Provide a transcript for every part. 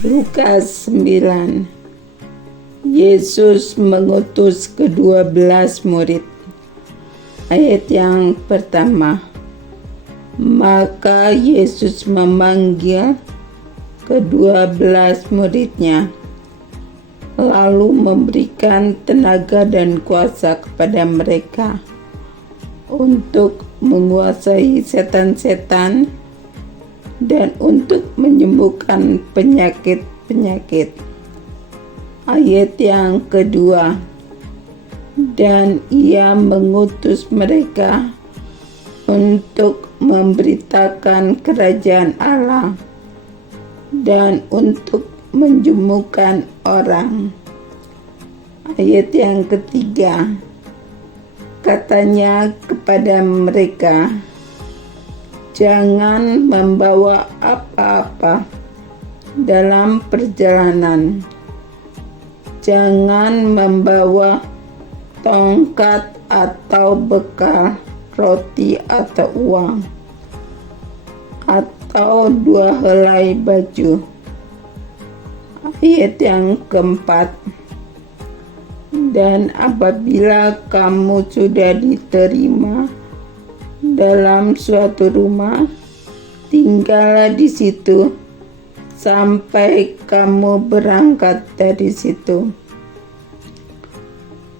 Lukas 9. Yesus mengutus ke-12 murid. Ayat yang pertama. Maka Yesus memanggil ke-12 muridnya, lalu memberikan tenaga dan kuasa kepada mereka untuk menguasai setan-setan dan untuk menyembuhkan penyakit-penyakit. Ayat yang kedua. Dan ia mengutus mereka untuk memberitakan kerajaan Allah dan untuk menjemukkan orang. Ayat yang ketiga. Katanya kepada mereka, jangan membawa apa-apa dalam perjalanan. Jangan membawa tongkat atau bekal, roti atau uang, atau 2 helai baju. Ayat yang keempat. Dan apabila kamu sudah diterima dalam suatu rumah, tinggallah di situ sampai kamu berangkat dari situ.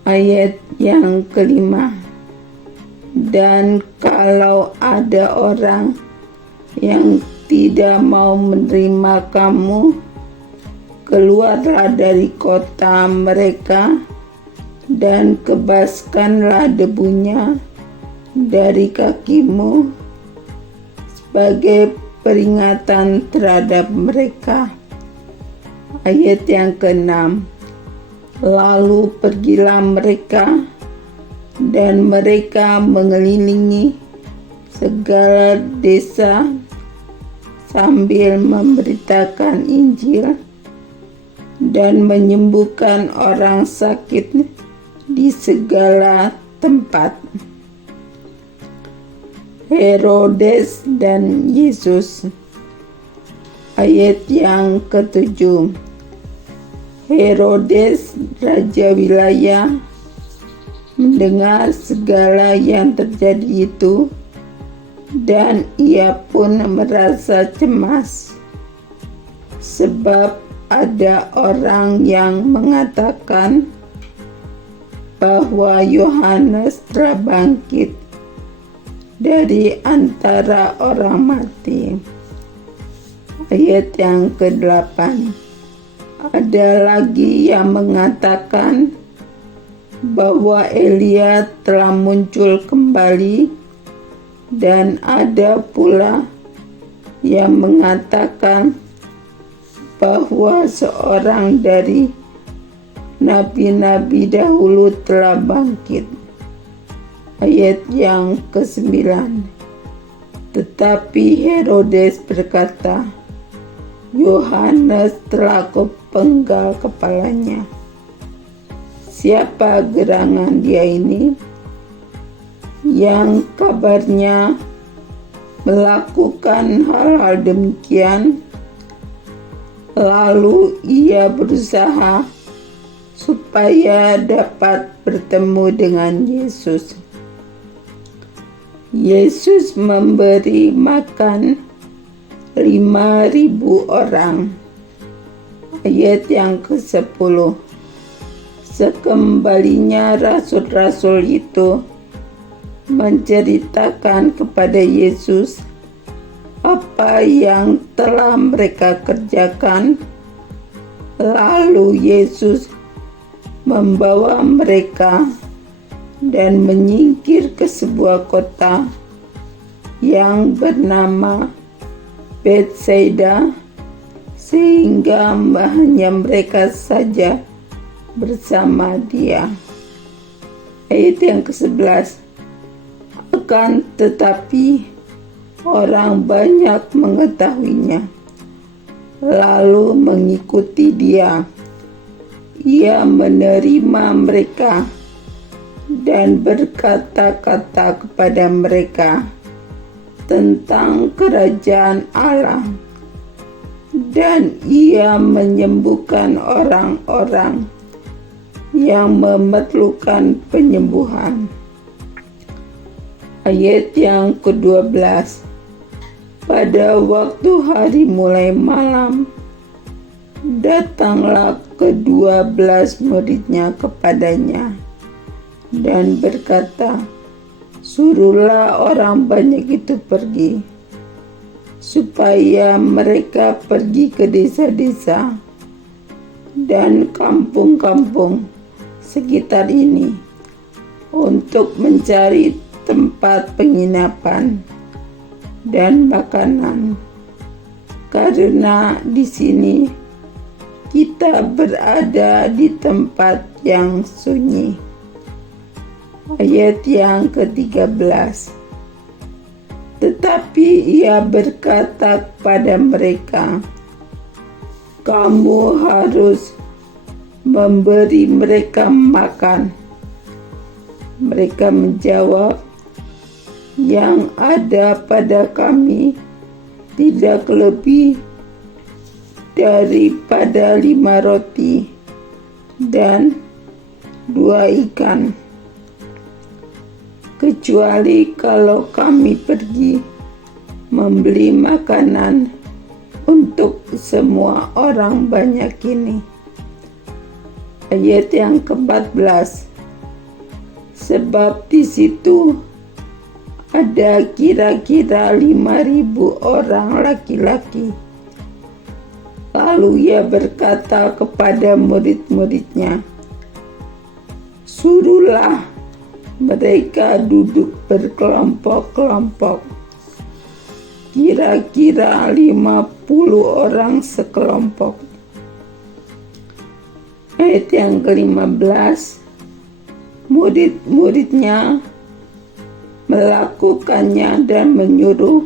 Ayat yang kelima. Dan kalau ada orang yang tidak mau menerima kamu, keluarlah dari kota mereka dan kebaskanlah debunya dari kakimu sebagai peringatan terhadap mereka. Ayat yang keenam. Lalu pergilah mereka dan mereka mengelilingi segala desa sambil memberitakan Injil dan menyembuhkan orang sakit di segala tempat. Herodes dan Yesus. Ayat yang ketujuh. Herodes, raja wilayah, mendengar segala yang terjadi itu, dan ia pun merasa cemas, sebab ada orang yang mengatakan bahwa Yohanes telah bangkit dari antara orang mati. Ayat yang ke-8. Ada lagi yang mengatakan bahwa Elia telah muncul kembali, dan ada pula yang mengatakan bahwa seorang dari nabi-nabi dahulu telah bangkit. Ayat yang ke-9. Tetapi Herodes berkata, Yohanes telah kupenggal kepalanya. Siapa gerangan dia ini yang kabarnya melakukan hal-hal demikian? Lalu ia berusaha supaya dapat bertemu dengan Yesus. Yesus memberi makan 5.000 orang. Ayat yang ke-10. Sekembalinya rasul-rasul itu menceritakan kepada Yesus apa yang telah mereka kerjakan, lalu Yesus membawa mereka dan menyingkir ke sebuah kota yang bernama Betsaida, sehingga hanya mereka saja bersama dia. Ayat yang ke-11. Akan tetapi orang banyak mengetahuinya, lalu mengikuti dia. Ia menerima mereka dan berkata-kata kepada mereka tentang kerajaan Allah dan Ia menyembuhkan orang-orang yang memerlukan penyembuhan. Ayat yang ke-12. Pada waktu hari mulai malam, datanglah ke-12 muridnya kepadanya dan berkata, suruhlah orang banyak itu pergi, supaya mereka pergi ke desa-desa dan kampung-kampung sekitar ini untuk mencari tempat penginapan dan makanan, karena di sini kita berada di tempat yang sunyi. Ayat yang ke-13. Tetapi Ia berkata kepada mereka, kamu harus memberi mereka makan. Mereka menjawab, yang ada pada kami tidak lebih daripada 5 roti dan 2 ikan, kecuali kalau kami pergi membeli makanan untuk semua orang banyak ini. Ayat yang ke-14. Sebab di situ ada kira-kira 5.000 orang laki-laki. Lalu Ia berkata kepada murid-muridnya, suruhlah mereka duduk berkelompok-kelompok, kira-kira 50 orang sekelompok. Ayat yang ke-15. Murid-muridnya melakukannya dan menyuruh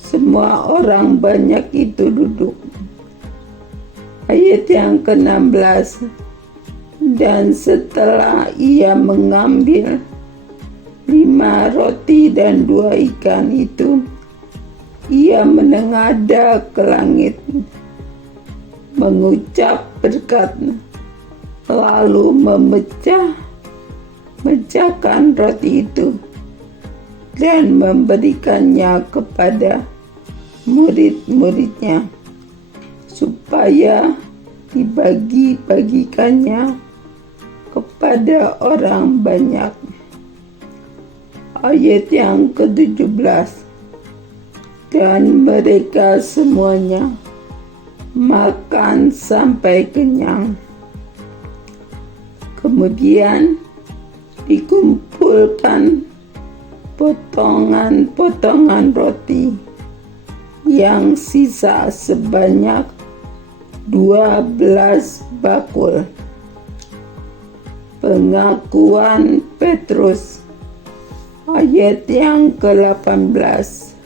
semua orang banyak itu duduk. Ayat yang ke-16. Dan setelah Ia mengambil 5 roti dan 2 ikan itu, Ia menengadah ke langit, mengucap berkat, lalu memecahkan roti itu dan memberikannya kepada murid-muridnya supaya dibagi-bagikannya kepada orang banyak. Ayat yang ke-17. Dan mereka semuanya makan sampai kenyang. Kemudian dikumpulkan potongan-potongan roti yang sisa sebanyak 12 bakul. Pengakuan Petrus. Ayat yang ke-18.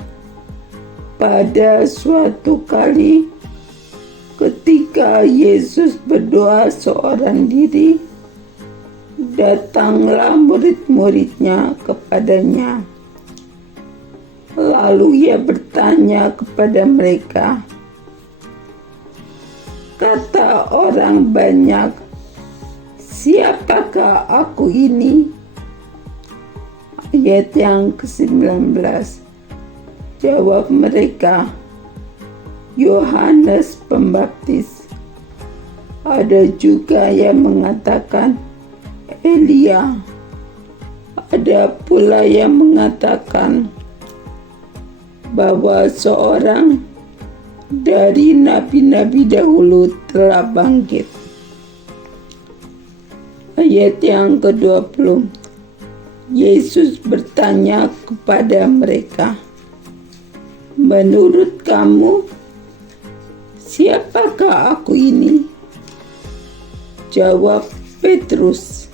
Pada suatu kali ketika Yesus berdoa seorang diri, datanglah murid-muridnya kepadanya. Lalu Ia bertanya kepada mereka, kata orang banyak, siapakah aku ini? Ayat yang ke-19. Jawab mereka, Yohanes Pembaptis. Ada juga yang mengatakan Elia. Ada pula yang mengatakan bahwa seorang dari nabi-nabi dahulu telah bangkit. Ayat yang ke-20. Yesus bertanya kepada mereka, menurut kamu, siapakah aku ini? Jawab Petrus,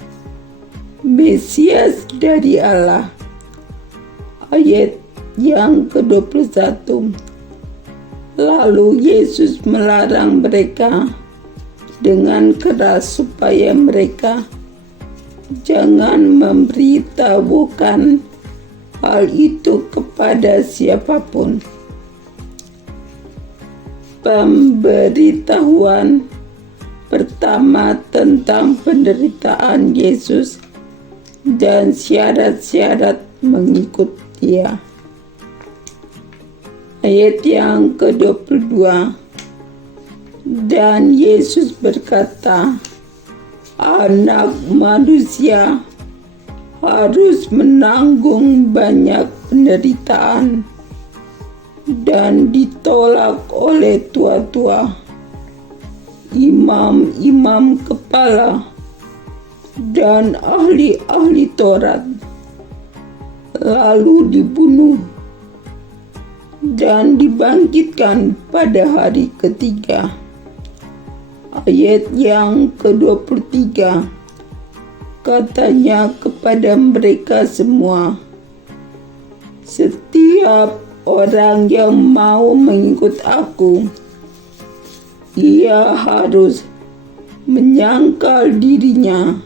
Mesias dari Allah. Ayat yang ke-21. Lalu Yesus melarang mereka dengan keras supaya mereka jangan memberitahukan hal itu kepada siapapun. pemberitahuan pertama tentang penderitaan Yesus dan syarat-syarat mengikut Dia. Ayat yang ke-22. Dan Yesus berkata, Anak manusia harus menanggung banyak penderitaan dan ditolak oleh tua-tua, imam-imam kepala, dan ahli-ahli Taurat, lalu dibunuh dan dibangkitkan pada hari ketiga. Ayat yang ke-23, katanya kepada mereka semua, setiap orang yang mau mengikut aku, ia harus menyangkal dirinya,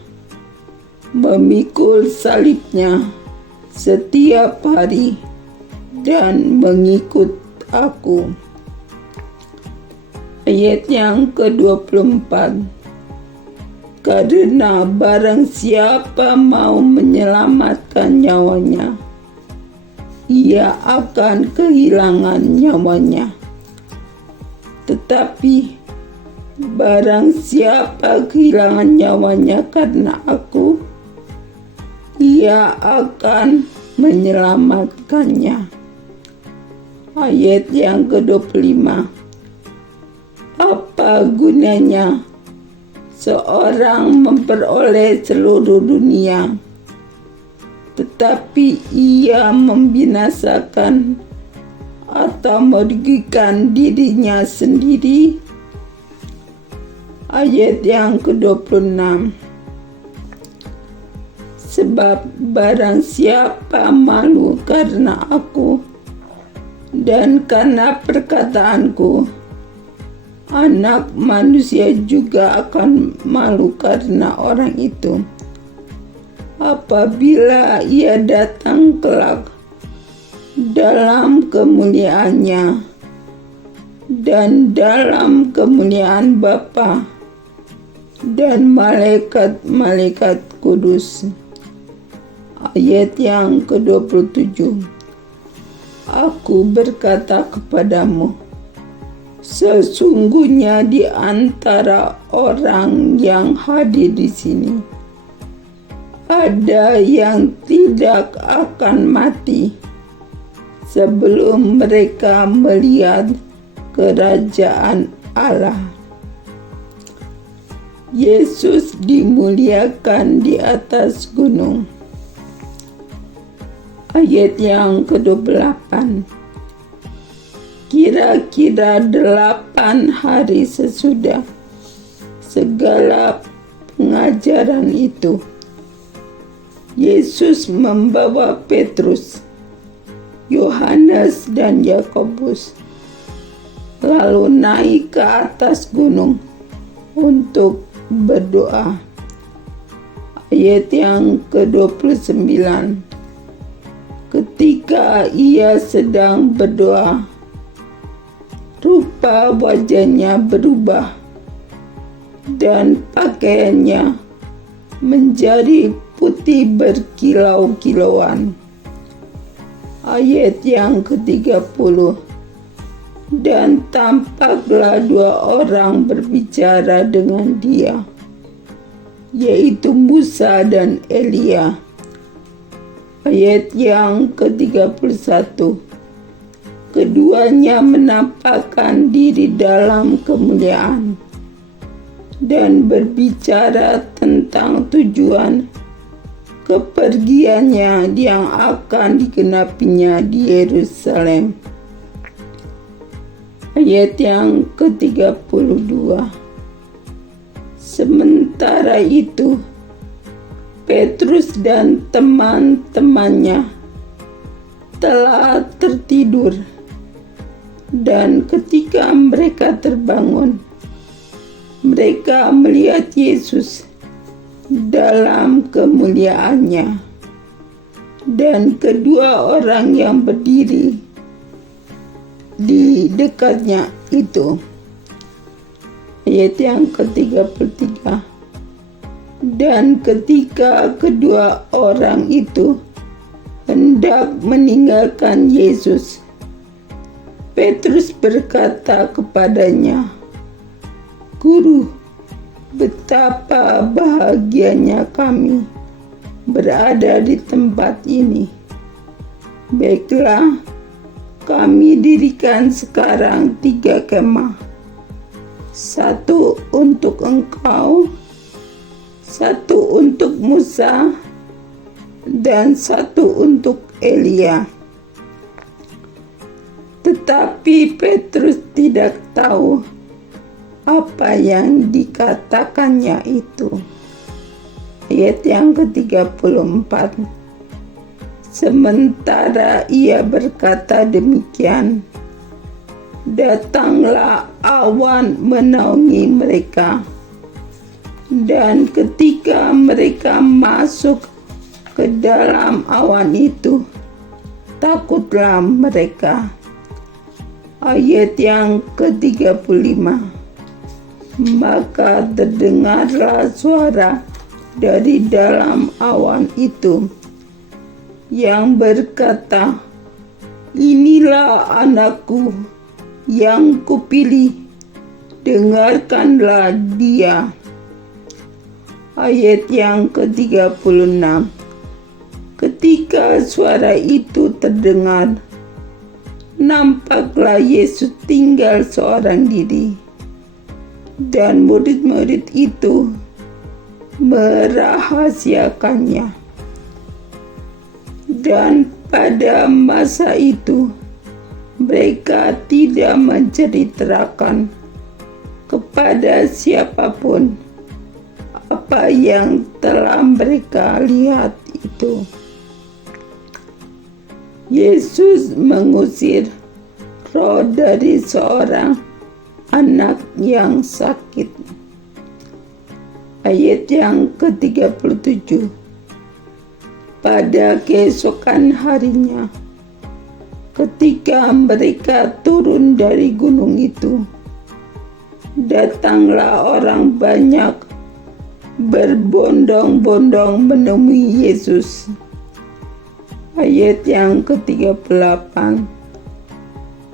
memikul salibnya setiap hari, dan mengikut aku. Ayat yang ke-24, karena barang siapa mau menyelamatkan nyawanya, ia akan kehilangan nyawanya. Tetapi barang siapa kehilangan nyawanya karena aku, ia akan menyelamatkannya. Ayat yang ke-25, apa gunanya seorang memperoleh seluruh dunia, tetapi ia membinasakan atau merugikan dirinya sendiri? Ayat yang ke-26, sebab barang siapa malu karena aku dan karena perkataanku, Anak manusia juga akan malu karena orang itu, apabila ia datang kelak dalam kemuliaannya dan dalam kemuliaan Bapa dan malaikat-malaikat kudus. Ayat yang ke-27, aku berkata kepadamu, sesungguhnya di antara orang yang hadir di sini ada yang tidak akan mati sebelum mereka melihat kerajaan Allah. Yesus dimuliakan di atas gunung. Ayat yang ke-28, kira-kira 8 hari sesudah segala pengajaran itu, Yesus membawa Petrus, Yohanes, dan Yakobus lalu naik ke atas gunung untuk berdoa. Ayat yang ke-29, ketika ia sedang berdoa, rupa wajahnya berubah dan pakaiannya menjadi putih berkilau-kilauan. Ayat yang ke-30, dan tampaklah 2 orang berbicara dengan dia, yaitu Musa dan Elia. Ayat yang ke-31, keduanya menampakkan diri dalam kemuliaan dan berbicara tentang tujuan kepergiannya yang akan digenapinya di Yerusalem. Ayat yang ke-32, sementara itu Petrus dan teman-temannya telah tertidur, dan ketika mereka terbangun, mereka melihat Yesus dalam kemuliaannya, dan kedua orang yang berdiri di dekatnya itu. Ayat yang ke-33. Dan ketika kedua orang itu hendak meninggalkan Yesus, Petrus berkata kepadanya, "Guru, betapa bahagianya kami berada di tempat ini. Baiklah, kami dirikan sekarang 3 kemah, 1 untuk engkau, 1 untuk Musa, dan 1 untuk Elia." Tetapi Petrus tidak tahu apa yang dikatakannya itu. Ayat yang ke-34. Sementara ia berkata demikian, datanglah awan menaungi mereka. Dan ketika mereka masuk ke dalam awan itu, takutlah mereka. Ayat yang ke-35. Maka terdengarlah suara dari dalam awan itu yang berkata, "Inilah anakku yang kupilih, dengarkanlah dia." Ayat yang ke-36. Ketika suara itu terdengar, nampaklah Yesus tinggal seorang diri, dan murid-murid itu merahasiakannya. Dan pada masa itu mereka tidak menceritakan kepada siapapun apa yang telah mereka lihat itu. Yesus mengusir roh dari seorang anak yang sakit. Ayat yang ke-37. Pada keesokan harinya, ketika mereka turun dari gunung itu, datanglah orang banyak berbondong-bondong menemui Yesus. Ayat yang ke-38.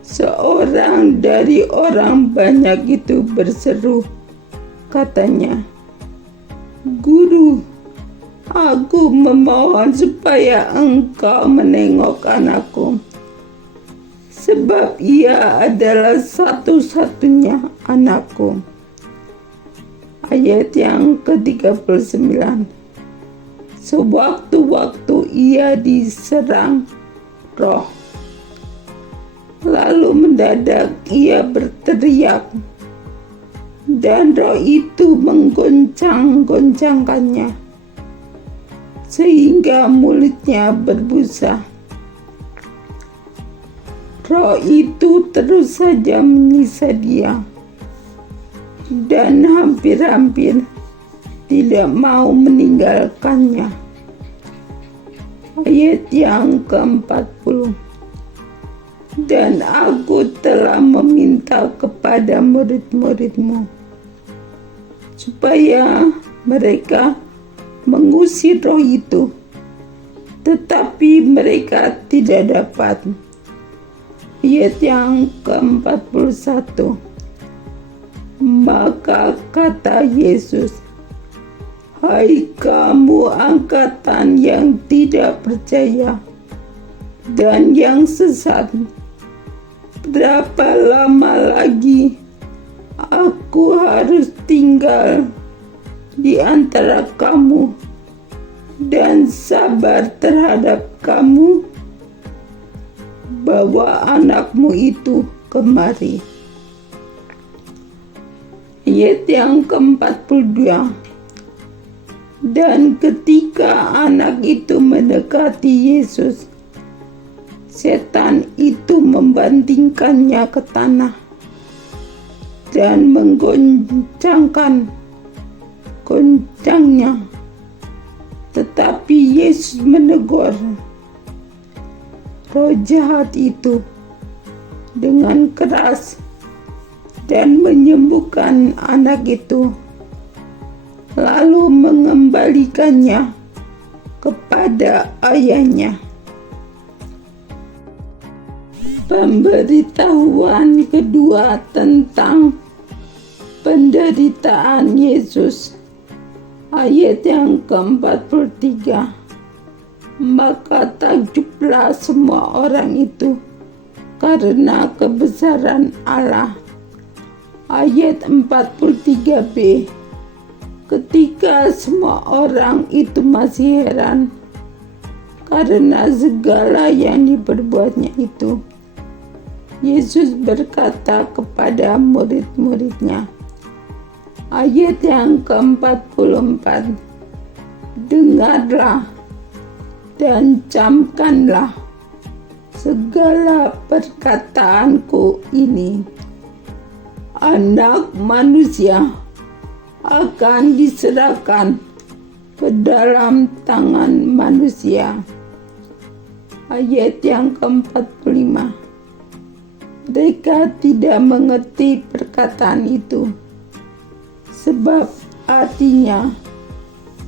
Seorang dari orang banyak itu berseru, katanya, "Guru, aku memohon supaya engkau menengok anakku, sebab ia adalah satu-satunya anakku." Ayat yang ke-39. Sewaktu-waktu ia diserang roh, lalu mendadak ia berteriak, dan roh itu menggoncang-goncangkannya, sehingga mulutnya berbusa. Roh itu terus saja menyiksa dia, dan hampir-hampir tidak mau meninggalkannya. Ayat yang ke-40. Dan aku telah meminta kepada murid-muridmu supaya mereka mengusir roh itu, tetapi mereka tidak dapat. Ayat yang ke-41. Maka kata Yesus, "Hai kamu angkatan yang tidak percaya dan yang sesat, berapa lama lagi aku harus tinggal di antara kamu dan sabar terhadap kamu? Bawa anakmu itu kemari." Ayat yang ke-42. Dan ketika anak itu mendekati Yesus, setan itu membantingkannya ke tanah dan goncangnya. Tetapi Yesus menegur roh jahat itu dengan keras dan menyembuhkan anak itu, lalu mengembalikannya kepada ayahnya. Pemberitahuan kedua tentang penderitaan Yesus, ayat yang ke-43. Maka takjublah semua orang itu karena kebesaran Allah. Ayat 43b. Ketika semua orang itu masih heran karena segala yang diperbuatnya itu, Yesus berkata kepada murid-muridnya, ayat yang ke-44, dengarlah dan camkanlah segala perkataanku ini. Anak manusia akan diserahkan ke dalam tangan manusia. Ayat yang ke-45. Mereka tidak mengerti perkataan itu, sebab artinya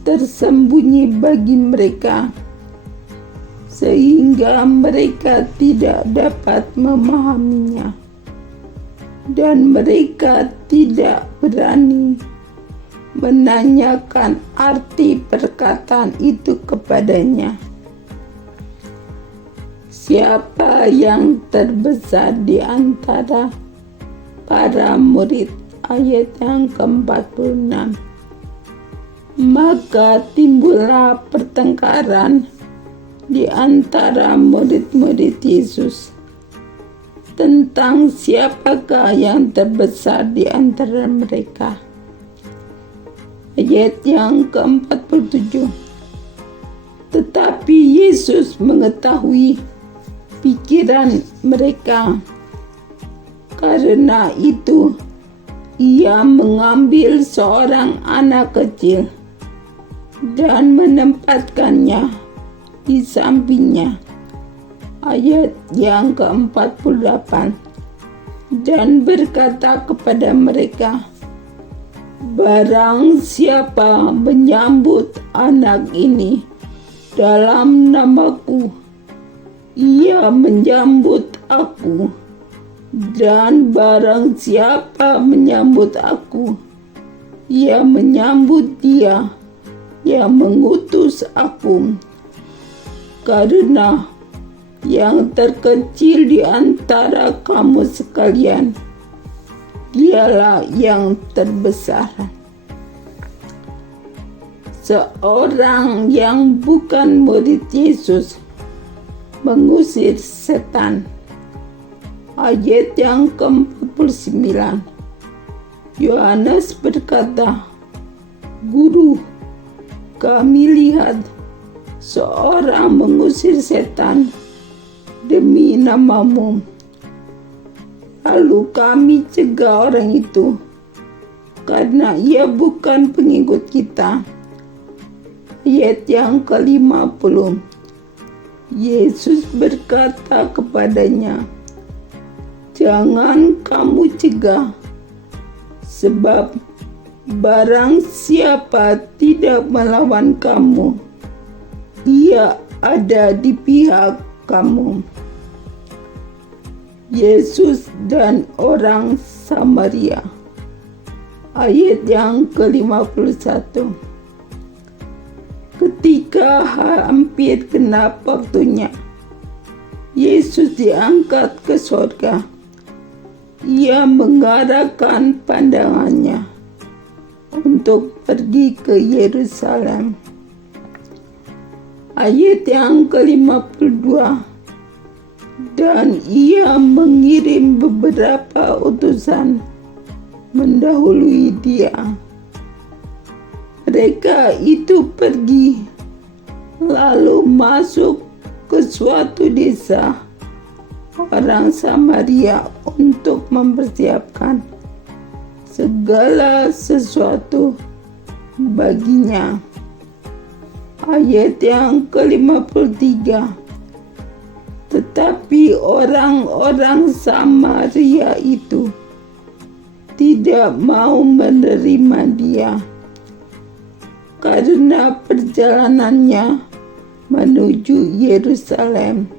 tersembunyi bagi mereka, sehingga mereka tidak dapat memahaminya, dan mereka tidak berani menanyakan arti perkataan itu kepadanya. Siapa yang terbesar di antara para murid? Ayat yang ke-46. Maka timbullah pertengkaran di antara murid-murid Yesus tentang siapakah yang terbesar di antara mereka. Ayat yang ke-47. Tetapi Yesus mengetahui pikiran mereka. Karena itu, ia mengambil seorang anak kecil dan menempatkannya di sampingnya. Ayat yang ke-48. Dan berkata kepada mereka, barang siapa menyambut anak ini dalam namaku, ia menyambut aku, dan barang siapa menyambut aku, ia menyambut dia yang mengutus aku. Karena yang terkecil di antara kamu sekalian, dialah yang terbesar. Seorang yang bukan murid Yesus mengusir setan. Ayat yang ke-49. Yohanes berkata, Guru, kami lihat seorang mengusir setan demi namamu. Lalu kami cegah orang itu karena ia bukan pengikut kita. Ayat yang ke-50. Yesus berkata kepadanya, jangan kamu cegah, sebab barang siapa tidak melawan kamu, ia ada di pihak kamu. Yesus dan orang Samaria. Ayat yang ke-51. Ketika hampir genap waktunya, Yesus diangkat ke surga. Ia mengarahkan pandangannya untuk pergi ke Yerusalem. Ayat yang ke-52. Dan ia mengirim beberapa utusan mendahului dia. Mereka itu pergi, lalu masuk ke suatu desa orang Samaria untuk mempersiapkan segala sesuatu baginya. Ayat yang ke-53. Tetapi orang-orang Samaria itu tidak mau menerima dia karena perjalanannya menuju Yerusalem.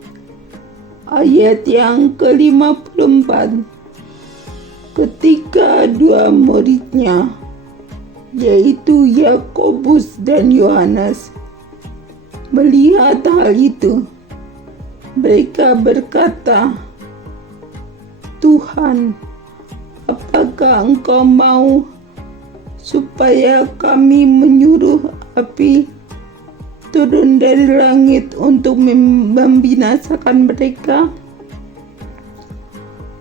Ayat yang ke-54. Ketika dua muridnya, yaitu Yakobus dan Yohanes, melihat hal itu, mereka berkata, "Tuhan, apakah Engkau mau supaya kami menyuruh api turun dari langit untuk membinasakan mereka?"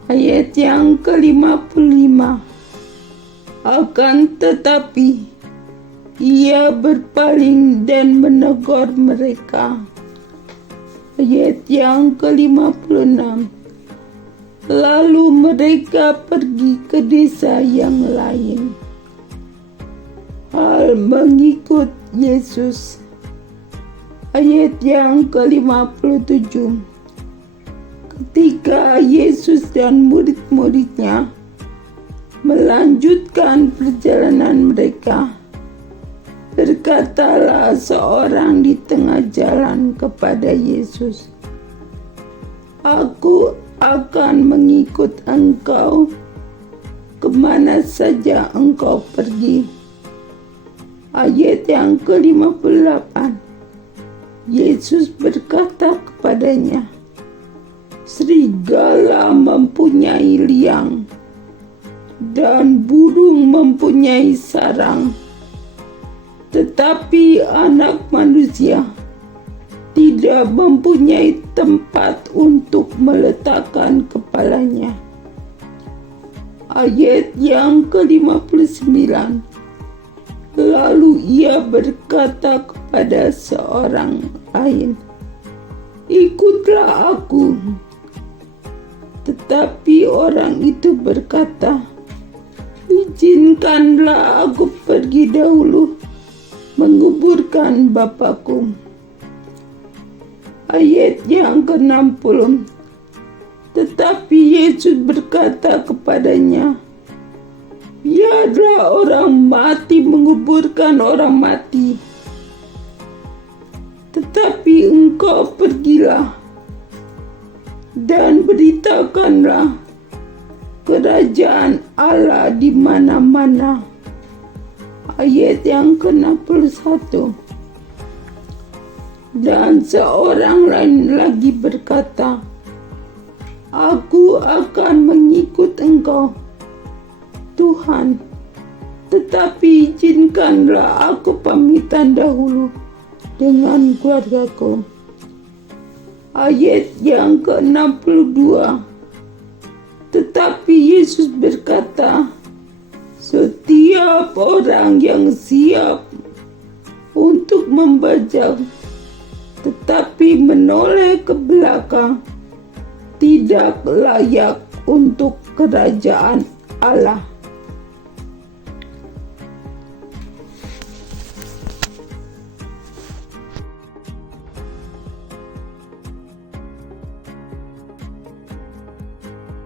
Ayat yang ke-55. Akan tetapi ia berpaling dan menegur mereka. Ayat yang ke-56. Lalu mereka pergi ke desa yang lain. Hal mengikut Yesus. Ayat yang ke-57. Ketika Yesus dan murid-muridnya melanjutkan perjalanan mereka, berkatalah seorang di tengah jalan kepada Yesus, "Aku akan mengikut Engkau kemana saja Engkau pergi." Ayat yang ke-58. Yesus berkata kepadanya, "Serigala mempunyai liang dan burung mempunyai sarang, tetapi Anak Manusia tidak mempunyai tempat untuk meletakkan kepalanya." Ayat yang ke-59. Lalu ia berkata kepada seorang lain, "Ikutlah aku." Tetapi orang itu berkata, "Izinkanlah aku pergi dahulu menguburkan Bapakku." Ayat yang ke-60. Tetapi Yesus berkata kepadanya, "Biarlah orang mati menguburkan orang mati, tetapi engkau pergilah dan beritakanlah kerajaan Allah di mana-mana." Ayat yang ke-61. Dan seorang lain lagi berkata, "Aku akan mengikut Engkau, Tuhan, tetapi izinkanlah aku pamitan dahulu dengan keluargaku." Ayat yang ke-62. Tetapi Yesus berkata, "Setiap orang yang siap untuk membajak tetapi menoleh ke belakang tidak layak untuk kerajaan Allah."